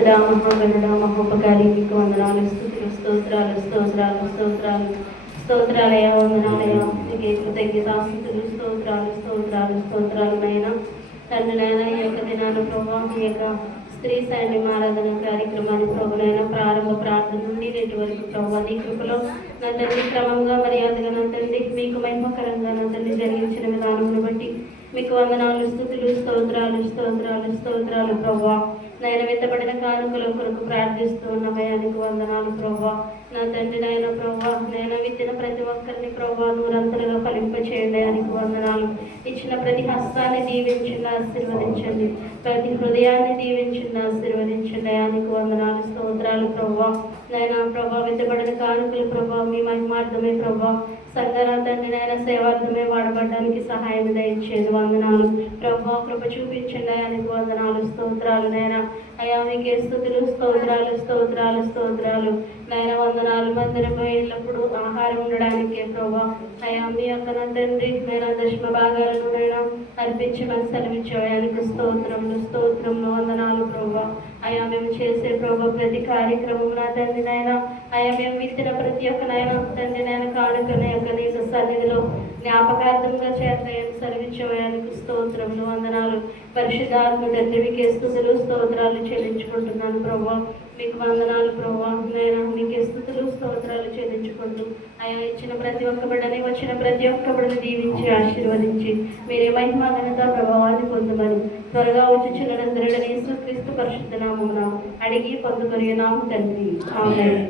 మహాగణుడా మహోపకారి మీకు వందనాలు, స్తుతులు, స్తోత్రాలు స్తోత్రాలు స్తోత్రాలు స్తోత్రాలయ వందనాలయ నీకే కృతజ్ఞతాస్తుతులు స్తోత్రాలు స్తోత్రాలు స్తోత్రాలు నైనా తండ్రి నైనా ఈ యొక్క దినాన్ని ప్రభావ ఈ యొక్క స్త్రీ సైన్యం ఆరాధన కార్యక్రమాన్ని ప్రభునైనా ప్రారంభ ప్రార్థన నుండి నేటి వరకు ప్రభావ నీ కృపలో నా తండ్రి క్రమంగా మర్యాదగా నా తండ్రి మీకు మహిమకరంగా నా తండ్రి జరిగించిన విధానం బట్టి మీకు వందనాలు, స్తుతులు, స్తోత్రాలు స్తోత్రాలు స్తోత్రాలు ప్రభా. నేను విత్తబడిన కానుకల కొరకు ప్రార్థిస్తూ ఉన్న భయానికి వందనాలు ప్రభా. నా తండ్రి నాయన ప్రభా, నేను విత్తిన ప్రతి ఒక్కరిని ప్రభా నూరంతలుగా ఫలింపచేయండి ఆయనకు వందనాలు. ఇచ్చిన ప్రతి హస్తాన్ని దీవించండి, ఆశీర్వదించండి. ప్రతి హృదయాన్ని దీవించండి, ఆశీర్వదించండి ఆయనకు వందనాలు, స్తోత్రాలు ప్రభా. నైనా ప్రభా విత్తబడిన కానుకలు ప్రభా మీ మహిమార్థమే ప్రభా సంఘాల తండ్రి నాయన సేవార్థమే వాడబడడానికి సహాయం దయచేది వందనాలు ప్రభా. కృప చూపించండి ఆయనకు వందనాలు, స్తోత్రాలు నైనా. అయా మీకే స్తుతులు స్తోత్రాలు స్తోత్రాలు స్తోత్రాలు నైనా వందనాలు. మందిరం ఎల్లప్పుడు ఆహారం ఉండడానికే ప్రభా అయా మీ యొక్క నా తండ్రి నైనా దశమ భాగాలను నైనా అర్పించమని సెలవిచ్చేవానికి స్తోత్రములు స్తోత్రములు వందనాలు ప్రభా. అయా మేము చేసే ప్రభా ప్రతి కార్యక్రమం నా తండ్రి నైనా అయా మేము విత్తిన ప్రతి ఒక్క నైనా తండ్రి నైనా కానుకన యొక్క నీ సన్నిధిలో జ్ఞాపకార్థంగా చేస్తాయని సెలవిచ్చేవానికి స్తోత్రములు వందనాలు. పరిశుద్ధాత్మ తండ్రి మీకే స్తుతులు స్తోత్రాలు చెల్లించుకుంటున్నాను ప్రభా. మీకు వందనాలు ప్రభా. నేను మీకే స్తుతులు స్తోత్రాలు చెల్లించుకుంటూ అయా ఇచ్చిన ప్రతి ఒక్క బిడ్డని వచ్చిన ప్రతి ఒక్క బిడ్డని దీవించి ఆశీర్వదించి మీరే మహిమ ఘనత ప్రభావాన్ని పొందమని త్వరగా వచ్చి చిన్న యేసుక్రీస్తు పరిశుద్ధ నామమున అడిగి పొందుకొనియున్నాము తండ్రి. ఆమేన్.